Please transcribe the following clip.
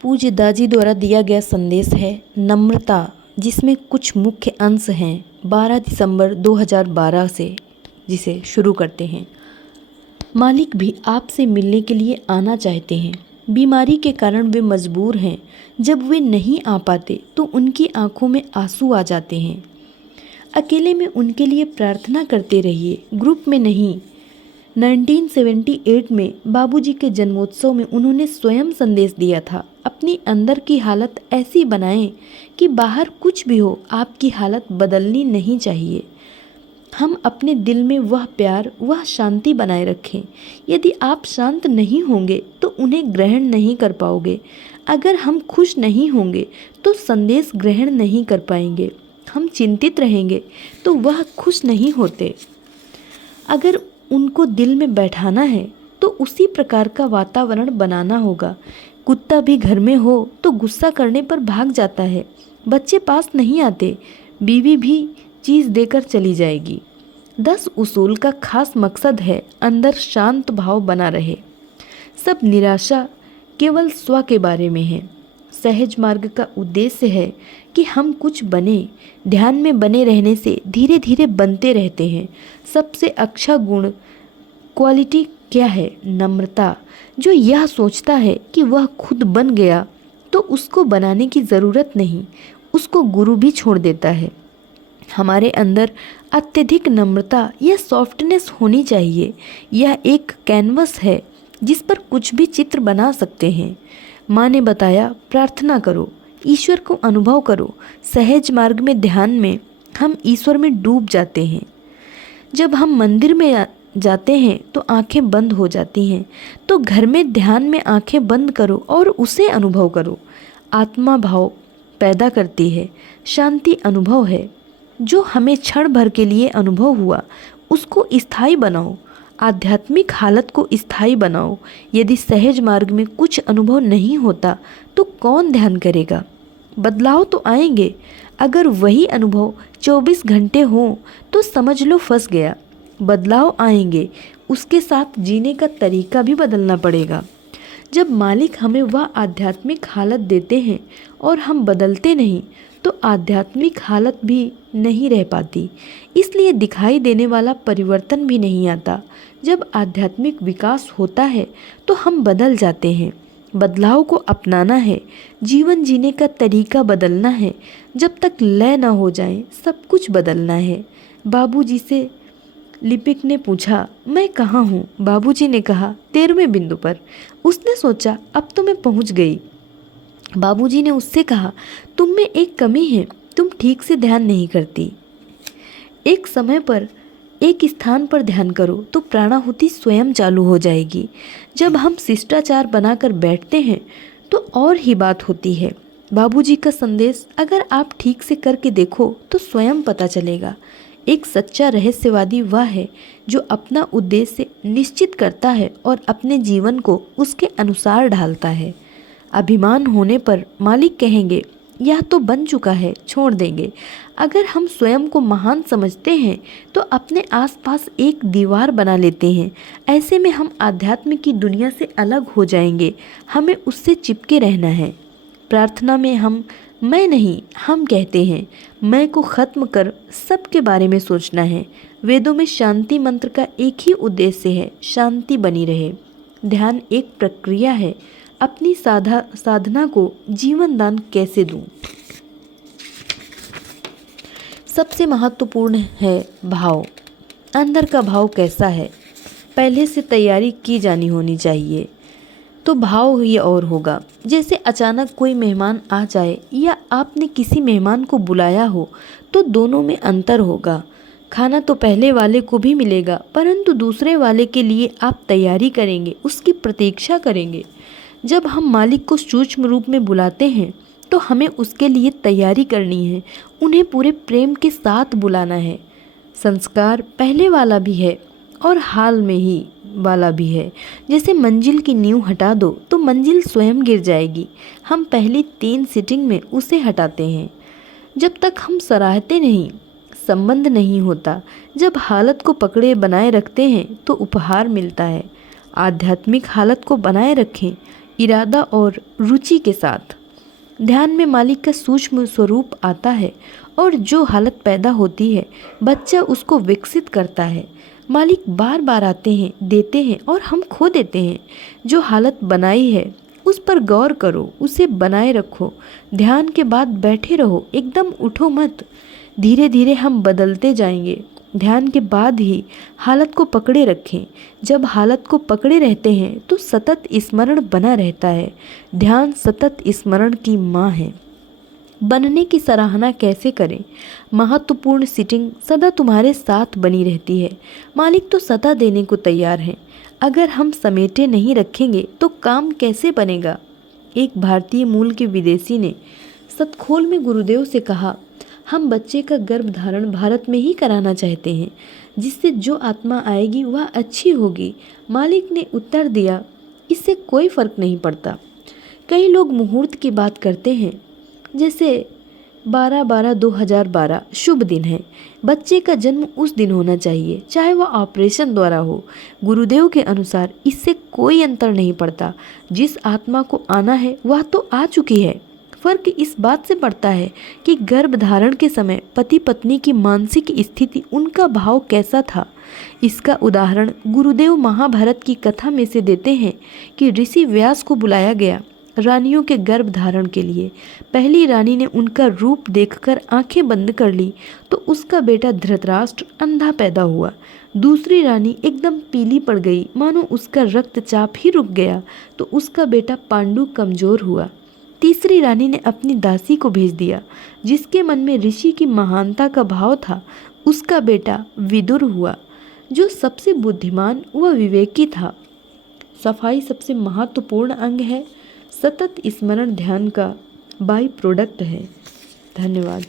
पूज्य दाजी द्वारा दिया गया संदेश है नम्रता, जिसमें कुछ मुख्य अंश हैं 12 दिसंबर 2012 से, जिसे शुरू करते हैं। मालिक भी आपसे मिलने के लिए आना चाहते हैं। बीमारी के कारण वे मजबूर हैं। जब वे नहीं आ पाते तो उनकी आंखों में आंसू आ जाते हैं। अकेले में उनके लिए प्रार्थना करते रहिए, ग्रुप में नहीं। 1978 में बाबूजी के जन्मोत्सव में उन्होंने स्वयं संदेश दिया था, अपनी अंदर की हालत ऐसी बनाएं कि बाहर कुछ भी हो आपकी हालत बदलनी नहीं चाहिए। हम अपने दिल में वह प्यार, वह शांति बनाए रखें। यदि आप शांत नहीं होंगे तो उन्हें ग्रहण नहीं कर पाओगे। अगर हम खुश नहीं होंगे तो संदेश ग्रहण नहीं कर पाएंगे। हम चिंतित रहेंगे तो वह खुश नहीं होते। अगर उनको दिल में बैठाना है तो उसी प्रकार का वातावरण बनाना होगा। कुत्ता भी घर में हो तो गुस्सा करने पर भाग जाता है। बच्चे पास नहीं आते, बीवी भी चीज़ देकर चली जाएगी। 10 उसूल का खास मकसद है अंदर शांत भाव बना रहे। सब निराशा केवल स्व के बारे में है। सहज मार्ग का उद्देश्य है कि हम कुछ बने। ध्यान में बने रहने से धीरे धीरे बनते रहते हैं। सबसे अच्छा गुण, क्वालिटी क्या है? नम्रता। जो यह सोचता है कि वह खुद बन गया तो उसको बनाने की ज़रूरत नहीं, उसको गुरु भी छोड़ देता है। हमारे अंदर अत्यधिक नम्रता या सॉफ्टनेस होनी चाहिए। यह एक कैनवस है जिस पर कुछ भी चित्र बना सकते हैं। माँ ने बताया, प्रार्थना करो, ईश्वर को अनुभव करो। सहज मार्ग में ध्यान में हम ईश्वर में डूब जाते हैं। जब हम मंदिर में जाते हैं तो आंखें बंद हो जाती हैं, तो घर में ध्यान में आंखें बंद करो और उसे अनुभव करो। आत्मा भाव पैदा करती है, शांति अनुभव है। जो हमें क्षण भर के लिए अनुभव हुआ उसको स्थायी बनाओ। आध्यात्मिक हालत को स्थायी बनाओ। यदि सहज मार्ग में कुछ अनुभव नहीं होता तो कौन ध्यान करेगा? बदलाव तो आएंगे। अगर वही अनुभव 24 घंटे हो तो समझ लो फंस गया। बदलाव आएंगे, उसके साथ जीने का तरीका भी बदलना पड़ेगा। जब मालिक हमें वह आध्यात्मिक हालत देते हैं और हम बदलते नहीं तो आध्यात्मिक हालत भी नहीं रह पाती। इसलिए दिखाई देने वाला परिवर्तन भी नहीं आता। जब आध्यात्मिक विकास होता है तो हम बदल जाते हैं। बदलाव को अपनाना है, जीवन जीने का तरीका बदलना है। जब तक लय न हो जाए सब कुछ बदलना है। बाबूजी से लिपिक ने पूछा, मैं कहाँ हूँ? बाबूजी ने कहा, 13वें बिंदु पर। उसने सोचा, अब तो मैं पहुँच गई। बाबूजी ने उससे कहा, तुम में एक कमी है, तुम ठीक से ध्यान नहीं करती। एक समय पर एक स्थान पर ध्यान करो तो प्राणाहुति स्वयं चालू हो जाएगी। जब हम शिष्टाचार बनाकर बैठते हैं तो और ही बात होती है। बाबूजी का संदेश अगर आप ठीक से करके देखो तो स्वयं पता चलेगा। एक सच्चा रहस्यवादी वह है जो अपना उद्देश्य निश्चित करता है और अपने जीवन को उसके अनुसार ढालता है। अभिमान होने पर मालिक कहेंगे, यह तो बन चुका है, छोड़ देंगे। अगर हम स्वयं को महान समझते हैं तो अपने आसपास एक दीवार बना लेते हैं। ऐसे में हम आध्यात्म की दुनिया से अलग हो जाएंगे। हमें उससे चिपके रहना है। प्रार्थना में हम मैं नहीं, हम कहते हैं। मैं को ख़त्म कर सबके बारे में सोचना है। वेदों में शांति मंत्र का एक ही उद्देश्य है, शांति बनी रहे। ध्यान एक प्रक्रिया है। अपनी साधना को जीवन दान कैसे दूं? सबसे महत्वपूर्ण है भाव। अंदर का भाव कैसा है, पहले से तैयारी की जानी होनी चाहिए। तो भाव ये और होगा, जैसे अचानक कोई मेहमान आ जाए या आपने किसी मेहमान को बुलाया हो तो दोनों में अंतर होगा। खाना तो पहले वाले को भी मिलेगा, परंतु दूसरे वाले के लिए आप तैयारी करेंगे, उसकी प्रतीक्षा करेंगे। जब हम मालिक को सूक्ष्म रूप में बुलाते हैं तो हमें उसके लिए तैयारी करनी है, उन्हें पूरे प्रेम के साथ बुलाना है। संस्कार पहले वाला भी है और हाल में ही वाला भी है। जैसे मंजिल की नींव हटा दो तो मंजिल स्वयं गिर जाएगी। हम पहली 3 सीटिंग में उसे हटाते हैं। जब तक हम सराहते नहीं, संबंध नहीं होता। जब हालत को पकड़े बनाए रखते हैं तो उपहार मिलता है। आध्यात्मिक हालत को बनाए रखें, इरादा और रुचि के साथ। ध्यान में मालिक का सूक्ष्म स्वरूप आता है और जो हालत पैदा होती है बच्चा उसको विकसित करता है। मालिक बार बार आते हैं, देते हैं और हम खो देते हैं। जो हालत बनाई है उस पर गौर करो, उसे बनाए रखो। ध्यान के बाद बैठे रहो, एकदम उठो मत। धीरे धीरे हम बदलते जाएंगे। ध्यान के बाद ही हालत को पकड़े रखें। जब हालत को पकड़े रहते हैं तो सतत स्मरण बना रहता है। ध्यान सतत स्मरण की माँ है। बनने की सराहना कैसे करें? महत्वपूर्ण सीटिंग सदा तुम्हारे साथ बनी रहती है। मालिक तो सदा देने को तैयार हैं। अगर हम समेटे नहीं रखेंगे तो काम कैसे बनेगा? एक भारतीय मूल के विदेशी ने सतखोल में गुरुदेव से कहा, हम बच्चे का गर्भधारण भारत में ही कराना चाहते हैं, जिससे जो आत्मा आएगी वह अच्छी होगी। मालिक ने उत्तर दिया, इससे कोई फर्क नहीं पड़ता। कई लोग मुहूर्त की बात करते हैं, जैसे 12/12/2012 शुभ दिन है। बच्चे का जन्म उस दिन होना चाहिए, चाहे वह ऑपरेशन द्वारा हो। गुरुदेव के अनुसार इससे कोई अंतर नहीं पड़ता। जिस आत्मा को आना है वह तो आ चुकी है। फर्क इस बात से पड़ता है कि गर्भधारण के समय पति पत्नी की मानसिक स्थिति, उनका भाव कैसा था। इसका उदाहरण गुरुदेव महाभारत की कथा में से देते हैं कि ऋषि व्यास को बुलाया गया रानियों के गर्भधारण के लिए। पहली रानी ने उनका रूप देखकर आंखें बंद कर ली तो उसका बेटा धृतराष्ट्र अंधा पैदा हुआ। दूसरी रानी एकदम पीली पड़ गई, मानो उसका रक्तचाप ही रुक गया, तो उसका बेटा पांडु कमजोर हुआ। तीसरी रानी ने अपनी दासी को भेज दिया, जिसके मन में ऋषि की महानता का भाव था। उसका बेटा विदुर हुआ, जो सबसे बुद्धिमान व विवेकी था। सफाई सबसे महत्वपूर्ण अंग है। सतत स्मरण ध्यान का बाई प्रोडक्ट है। धन्यवाद।